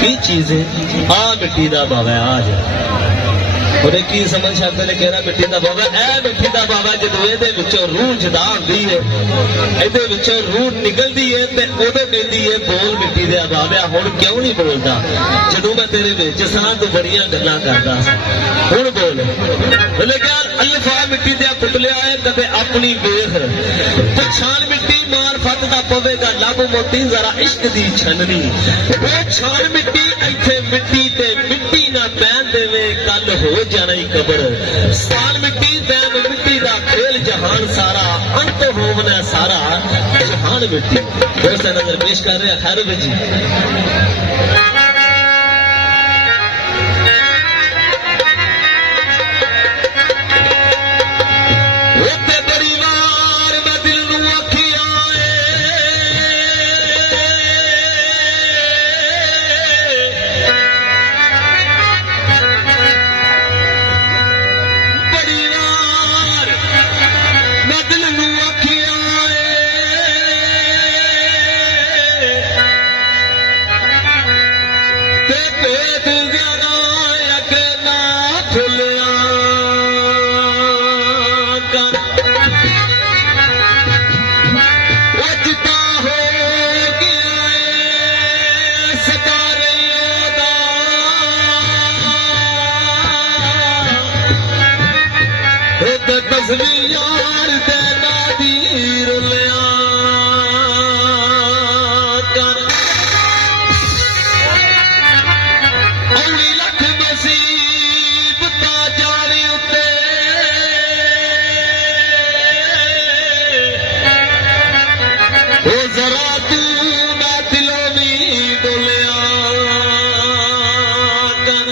की चीज है आ मिट्टी का बाबा आज ਉਹਨੇ ਕੀ ਸਮਝ ਸ਼ਬਦ ਨੇ ਕਿਹਾ ਮਿੱਟੀ ਦਾ ਬਾਬਾ ਇਹ ਮਿੱਟੀ ਦਾ ਬਾਬਾ ਜਦੋਂ ਇਹਦੇ ਵਿੱਚੋਂ ਰੂਹ ਜਦਾ ਹੁੰਦੀ ਹੈ ਇਹਦੇ ਵਿੱਚੋਂ ਰੂਹ ਨਿਕਲਦੀ ਹੈ ਤੇ ਉਦੋਂ ਕਹਿੰਦੀ ਹੈ ਬੋਲ ਮਿੱਟੀ ਦੇ ਬਾਬਾ ਹੁਣ ਕਿਉਂ ਨਹੀਂ ਬੋਲਦਾ ਜਦੋਂ ਮੈਂ ਤੇਰੇ ਵਿੱਚ ਸਾਂ ਤੂੰ ਬੜੀਆਂ ਗੱਲਾਂ ਕਰਦਾ ਹੁਣ ਬੋਲ ਉਹਨੇ ਕਿਹਾ ਅਲਫਾ ਮਿੱਟੀ ਦੇ ਪੁਤਲਿਆ ਹੈ ਕਦੇ ਆਪਣੀ ਵੇਖ ਪਛਾਣ ਮਿੱਟੀ ਮਾਰਫਤ ਦਾ ਪਵੇਗਾ ਲੱਭ ਮੋਤੀ ਜ਼ਰਾ ਇਸ਼ਕ ਦੀ ਛਨਨੀ ਉਹ ਛਾਣ ਮਿੱਟੀ ਇੱਥੇ ਮਿੱਟੀ ਤੇ ਮਿੱਟੀ ਨਾ ਬਹਿਣ ਦੇਵੇ ਕੱਲ ਹੋ जाना ही कबर स्थान मिट्टी दैन मिट्टी का खेल जहान सारा अंत होवना सारा जहान मिट्टी दोस्त नजर पेश कर रहे खैर जी यार तेरा दीर लिया कर अली लख मुसीबता जाने उते ओ जरा तू ना दिलों में डोलिया कर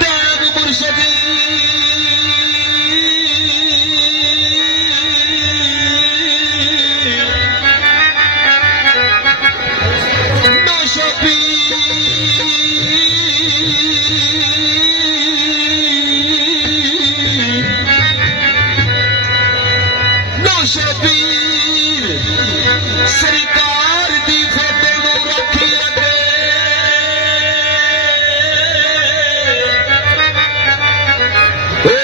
तेरे मुर्शदी शबीर सरकार दी फोटो रखी लगे ओ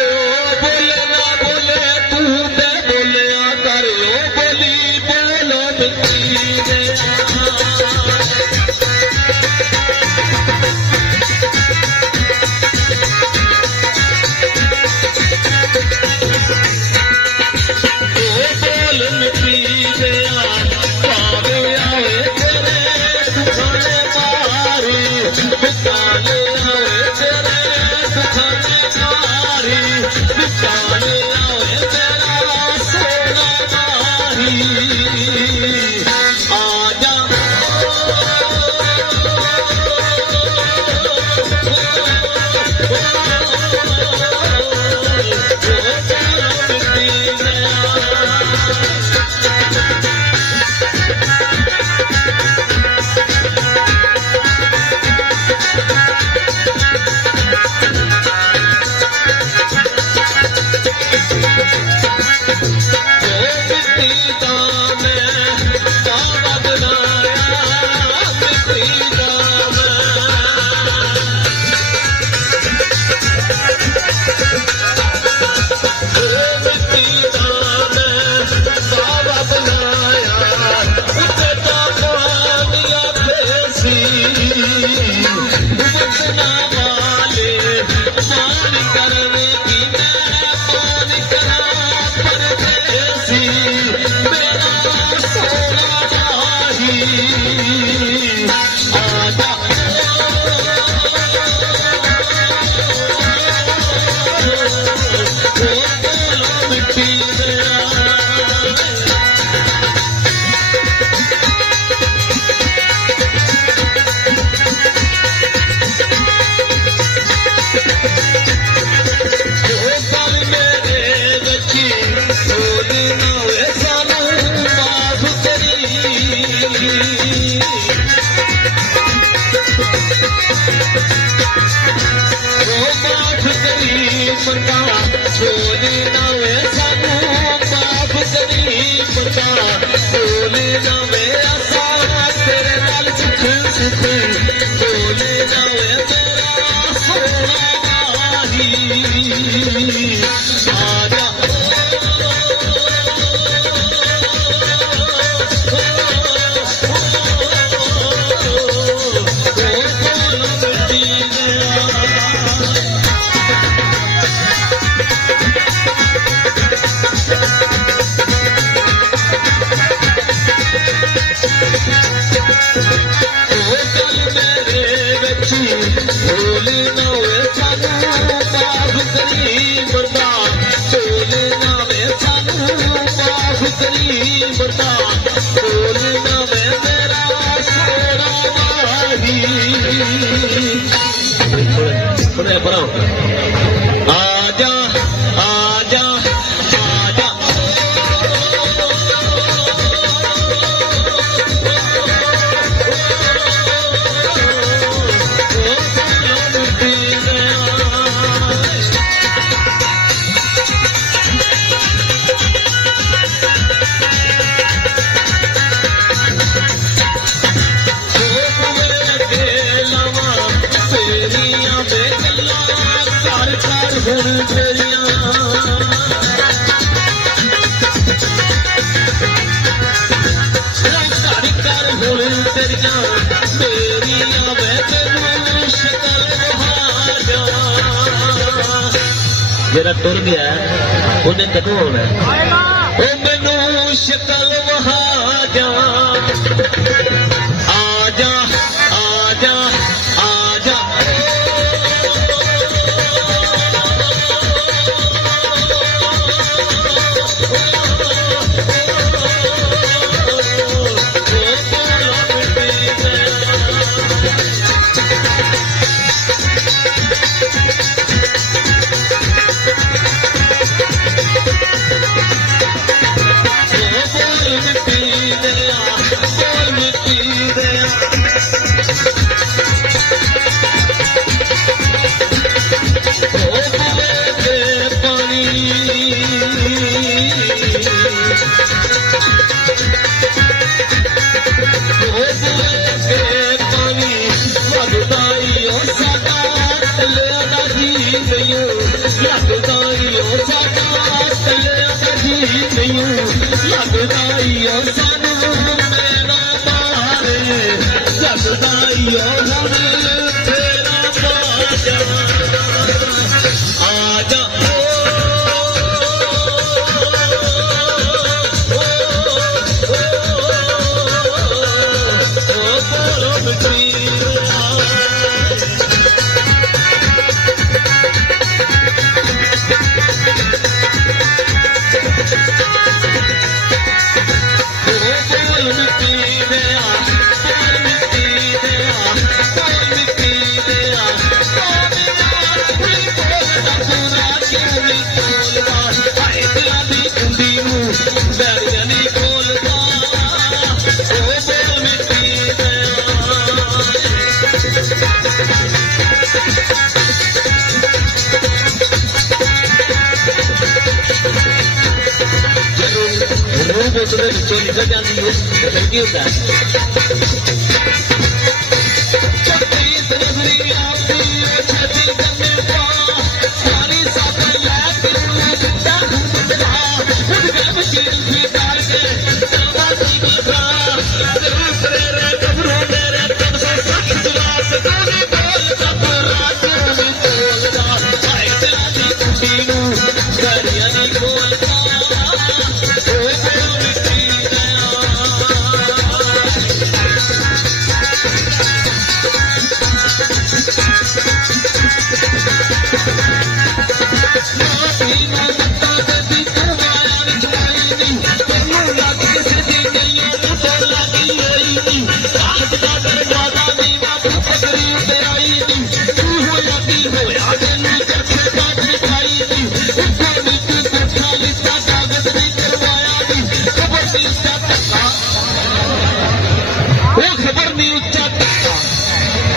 बोले ना बोले तू ते बोले कर ओ बोली बोलो मिट्टी दे सुख सुख बोले जावे तेरा सोना माही आजा आजा आजा आजा जरा टुर गया उन्हें कदों होना मैनू शक्ल वहा जा आजा आजा आजा निकल जाती है फिर की होता है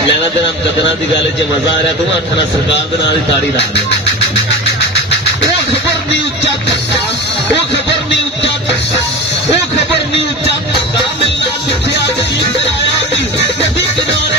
ਲੈਣਾ ਦੇਣਾ ਕਦਰਾਂ ਦੀ ਗੱਲ 'ਚ ਮਜ਼ਾ ਆ ਰਿਹਾ ਤੂੰ ਹੱਥ ਨਾਲ ਸਰਕਾਰ ਦੇ ਨਾਲ ਦੀ ਤਾੜੀ ਲਾ ਦੇ ਉਹ ਖਬਰ ਨਹੀਂ ਉੱਚਾ ਧੱਕਾ ਉਹ ਖਬਰ ਨਹੀਂ ਉੱਚਾ ਧੱਕਾ ਉਹ ਖਬਰ ਨਹੀਂ ਉੱਚਾ ਧੱਕਾ ਮਿਲਣਾ ਲਿਖਿਆ ਗਰੀਬ ਆਇਆ ਵੀ ਜੱਦੀ ਕਿਨਾਰੇ